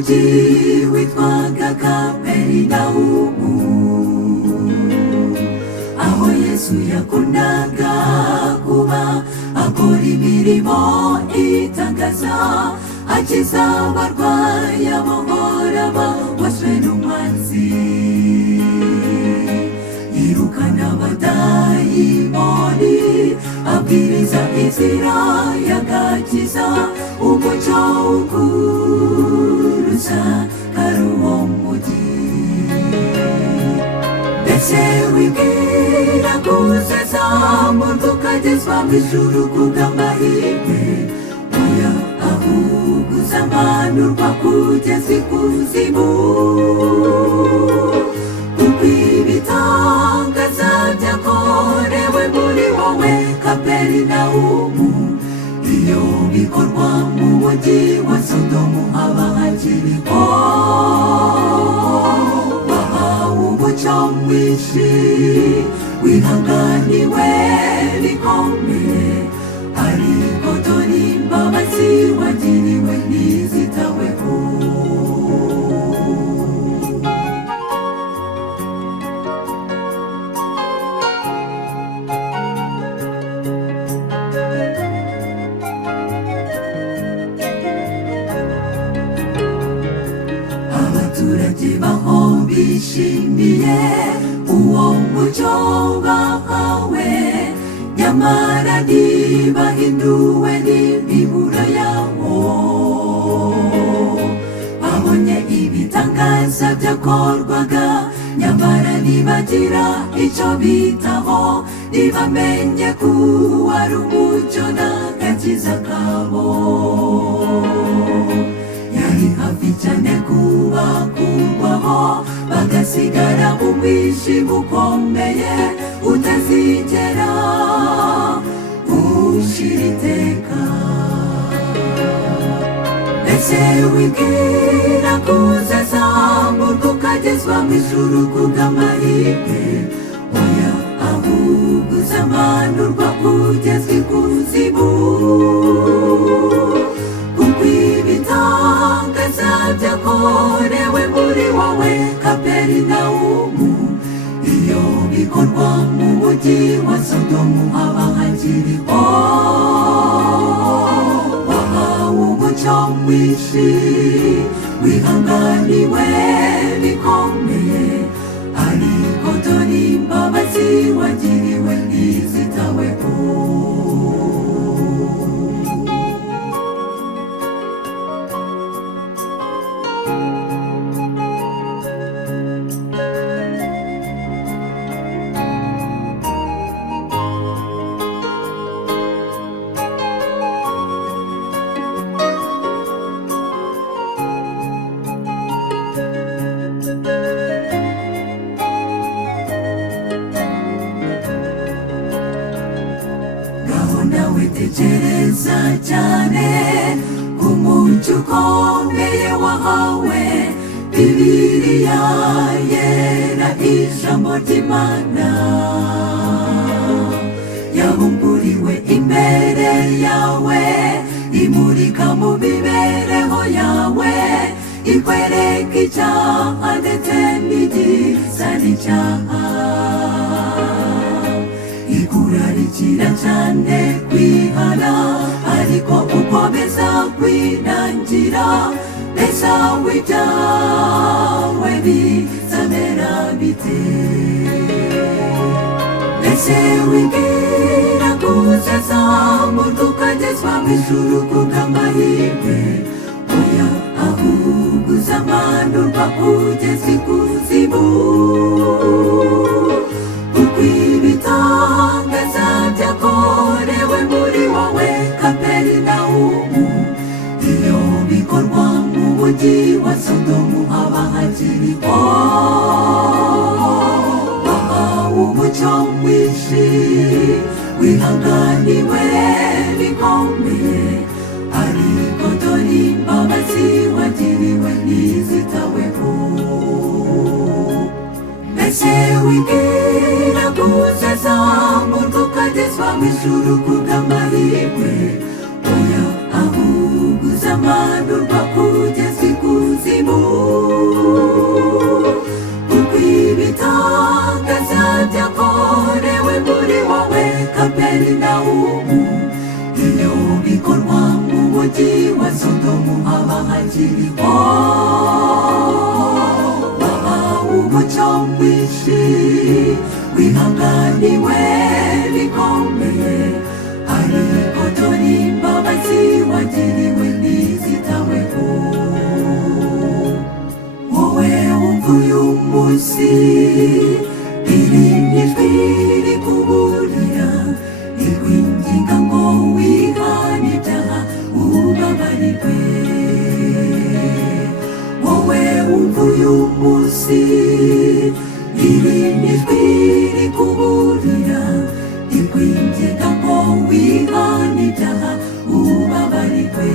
muji witwaga Kaperinaumu, aho Yesu yakundaga kuba akora imirimo itangaza, akiza abarwayi, abohora ababoshywe n'umwanzi, yirukana abadayimoni, abwiriza inzira y'agakiza, umucyo uguruza kari uwo mugi. Mbese wibwira ko uzazamurwa ukagezwa mu ijuru kubw'amahirwe? Oya, ahubwo uzamanurwa kugeza ikuzimu, kuko ibitangaza byakorewe muri wowe Kaperinaumu, iyo bikorwa mu mugi wa Sodomu haba hakiriho. Wahawe umucyo mwinshi, wihanganiwe bikomeye, ariko dore imbabazi wagiriwe ntizitaweho. Abaturage baho bishimiye uwo mucyo bahawe, nyamara ntibahinduwe n'imiburo yawo. Babonye ibitangaza byakorwaga, nyamara ntibagira icyo bitaho, ntibamenye ko wari umucyo n'agakiza kabo. Yari hafi cyane kubakurwaho, bagasigara mu mwijima ukomeye utazigera ushira iteka. Mbese wibwira ko uzazamurwa ukagezwa mu ijuru kubw'amahirwe? Oya, ahubwo uzamanurwa kugezwa ikuzimu, kuko ibitangaza byakorewe muri wowe Kaperinaumu, iyo bikorwa mu mugi wa Sodomu haba hakiriho. Wahawe umucyo mwinshi, wihanganiwe bikomeye, ariko dore imbabazi wagiriwe ntizitaweho. Nawe tekereza cyane ku mucyo ukomeye wahawe, Bibiliya yera, ijambo ry'Imana yabumburiwe imbere yawe, imurika mu mibereho yawe, ikwereka icyaha ndetse n'igisa n'icyaha, ikurarikira cyane kwihana, ariko ukomeza kwinangira, mbese ibyawe bizamera bite? Mbese wibwira ko uzazamurwa ukagezwa mu ijuru kubw'amahirwe? Oya, ahubwo uzamanurwa kugeza ikuzimu, kuko ibitangaza byakorewe muri wowe Kaperinaumu, iyo bikorwa mu mugi wa Sodomu haba hakiriho. Wahawe umucyo mwinshi, wihanganiwe bikomeye, ariko dore imbabazi wagiriwe ntizitaweho. Mbese wibwira ko uzazamurwa ukagezwa mu ijuru kubw'amahirwe? Oya, ahubwo uzamanurwa kugeza ikuzimu, yerusalemu, kuko ibitangaza byakorewe muri wowe kaperinawumu, iyo bikorwa mu mujyi wa sodomu haba hakiriho umucyo mwinshi, wihanganiwe bikomeye, ariko dore imbabazi wagiriwe ntizitaweho. Wowe wumva uyu munsi iri n'ijwi rikuburira, rikwinginga ngo wihane ibyaha ubabarirwe. Wowe wumva uyu munsi iri n'ijwi rikuburira, rikwinginga ngo wihane ibyaha ubabarirwe.